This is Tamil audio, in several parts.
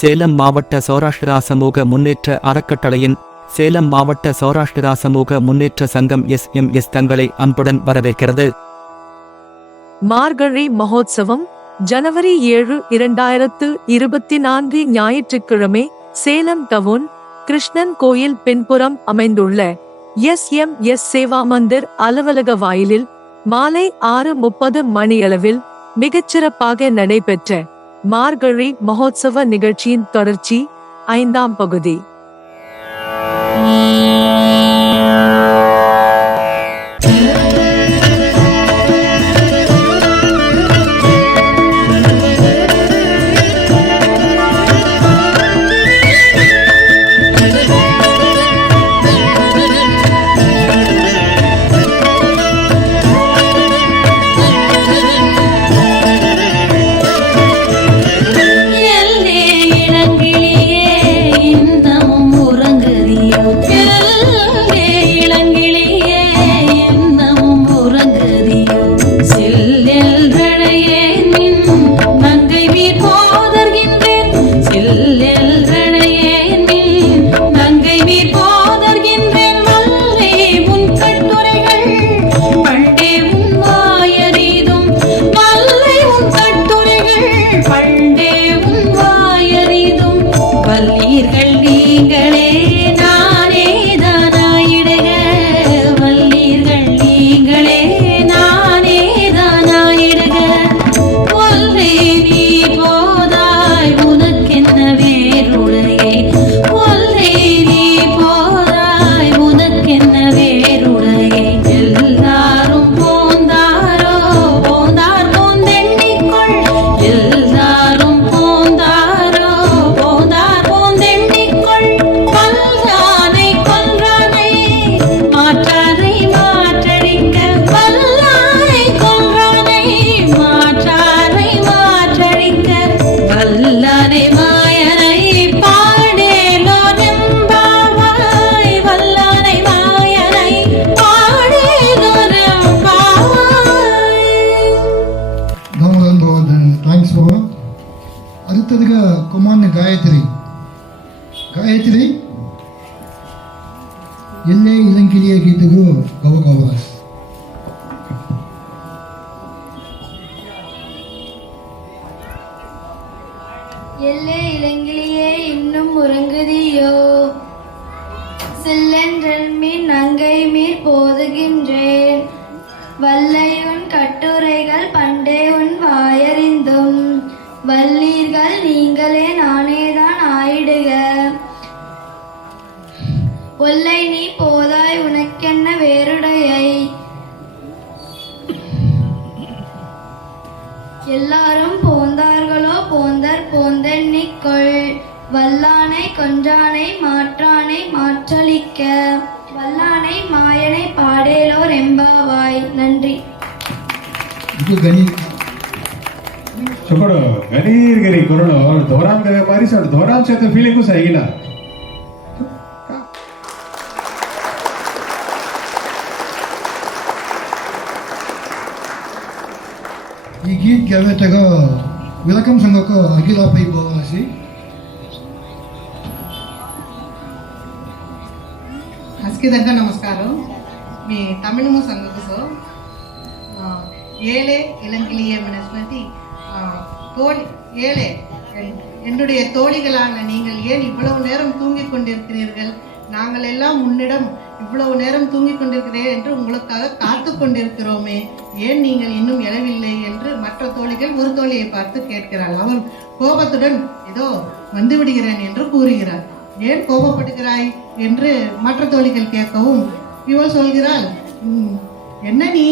சேலம் மாவட்ட சௌராஷ்டிரா சமூக முன்னேற்ற அறக்கட்டளையின் சேலம் மாவட்ட சௌராஷ்டிரா சமூக முன்னேற்ற சங்கம் SMS தங்களை அன்புடன் வரவேற்கிறது. மார்கழி மகோத்சவம் ஜனவரி 7, 2024 ஞாயிற்றுக்கிழமை சேலம் டவுன் கிருஷ்ணன் கோயில் பின்புறம் அமைந்துள்ள SMS சேவா மந்திர் அலுவலக வாயிலில் மாலை 6:30 மணியளவில் மிகச்சிறப்பாக நடைபெற்ற மார்கழி மகோத்சவ நிகழ்ச்சியின் தொடர்ச்சி 5ஆம் பகுதி. அடுத்ததுగా కుమార్ని గాయత్రి ಎಲ್ಲೇ ಇಳಂಕಿಳಿಯ ಗೀತೆಗೂ ಗವಗವಾಸ್ எல்லே இளங்கிளியே இன்னும் உறங்குதியோ சில்லென்றல் மீன் நங்கை மீர் போதுகின்றேன் வல்லை உன் கட்டுரைகள் பண்டே உன் வாயறிந்தும் வல்லீர்கள் நீங்களே நானேதான் ஆயிடுக ஒல்லை நீ போதாய் உனக்கென்ன வேறுடையை எல்லாரும் போந்தார்களோ போந்தர் போந்தெண்ணிக்கொள் வல்லானை கொன்றானை மாற்றானை மாற்றளிக்க வல்லானை மாயனை பாடேலோர் எம்பாவாய். நன்றி. छोकड़ो गणीर गिरी करो और दोराम करे हमारी सर दोराम से तो फीलिंग को सही ना ಈ ಗೀತ್ ಗೆವೆತಗ ವೆಲ್ಕಮ್ ಸಂಘಕ್ಕೆ ಅಖಿಲ ಪೈ ಭವನಸಿ ಹಸ್ಕಿದಂಗ ನಮಸ್ಕಾರ మీ తమిళము సంఘకు ஏழே இளங்கிளிய மனஸ்மதி தோழி ஏழே என்னுடைய தோழிகளான நீங்கள் ஏன் இவ்வளவு நேரம் தூங்கிக் கொண்டிருக்கிறீர்கள்? நாங்கள் எல்லாம் உன்னிடம் இவ்வளவு நேரம் தூங்கிக் கொண்டிருக்கிறேன் என்று உங்களுக்காக காத்து கொண்டிருக்கிறோமே, ஏன் நீங்கள் இன்னும் எழவில்லை என்று மற்ற தோழிகள் ஒரு தோழியை பார்த்து கேட்கிறாள். அவள் கோபத்துடன் ஏதோ வந்து விடுகிறேன் என்று கூறுகிறார். ஏன் கோபப்படுகிறாய் என்று மற்ற தோழிகள் கேட்கவும் இவள் சொல்கிறாள், என்ன நீ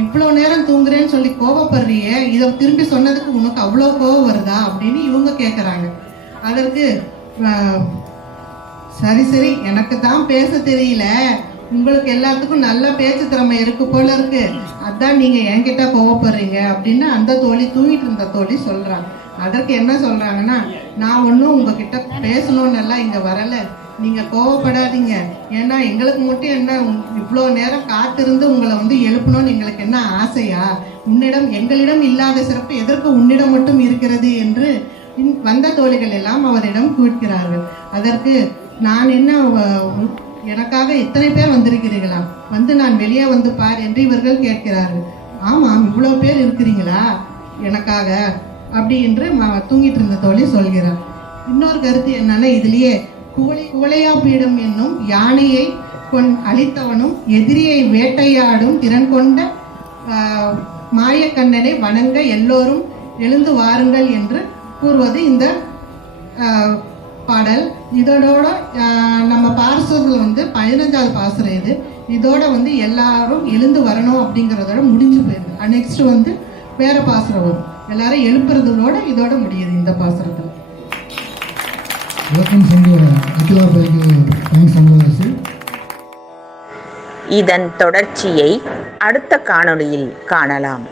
இவ்வளோ நேரம் தூங்குறேன்னு சொல்லி கோபப்படுறிய, இதை திரும்பி சொன்னதுக்கு உனக்கு அவ்வளோ கோபம் வருதா அப்படின்னு இவங்க கேட்குறாங்க. அதற்கு சரி எனக்கு தான் பேச தெரியல, உங்களுக்கு எல்லாத்துக்கும் நல்ல பேச்சு திறமை இருக்கு போல இருக்கு, அதான் நீங்க என்கிட்ட கோவப்படுறீங்க அப்படின்னு அந்த தோழி தூங்கிட்டு இருந்த தோழி சொல்றாங்க. அதற்கு என்ன சொல்றாங்கன்னா, நான் ஒன்றும் உங்ககிட்ட பேசணும்னு எல்லாம் இங்க வரல, நீங்க கோவப்படாதீங்க, ஏன்னா எங்களுக்கு மட்டும் என்ன இவ்வளோ நேரம் காத்திருந்து உங்களை வந்து எழுப்பணும்னு எங்களுக்கு என்ன ஆசையா? எங்களிடம் இல்லாத சிறப்பு எதற்கு உன்னிடம் மட்டும் இருக்கிறது என்று வந்த தோழிகள் எல்லாம் அவரிடம் கேட்கிறார்கள். அதற்கு நான் என்ன எனக்காக இத்தனை பேர் வந்திருக்கிறீர்களா, வந்து நான் வெளியே வந்து பார் என்று இவர்கள் கேட்கிறார்கள். ஆமாம், இவ்வளோ பேர் இருக்கிறீங்களா எனக்காக அப்படி என்று தூங்கிட்டு இருந்த தோழி சொல்கிறார். இன்னொரு கருத்து என்னன்னா, இதுலேயே குவளையா பீடம் என்னும் யானையை அழித்தவனும் எதிரியை வேட்டையாடும் திறன் கொண்ட மாயக்கண்ணனை வணங்க எல்லோரும் எழுந்து வாருங்கள் என்று கூறுவது இந்த பாடல். இதோட நம்ம பாசுரத்தில் வந்து 15வது பாசுரம் இது. இதோட வந்து எல்லாரும் எழுந்து வரணும் அப்படிங்கிறதோட முடிஞ்சு போயிடுது. நெக்ஸ்ட் வந்து வேற பாசுரம் வரும். எல்லாரும் எழுப்புறதோட இதோட முடியுது இந்த பாசுரத்தில். விளக்கம் சங்க அகிலா பைக்கு தேங்க்ஸ் சங்கவாசி. இதன் தொடர்ச்சியை அடுத்த காணொளியில் காணலாம்.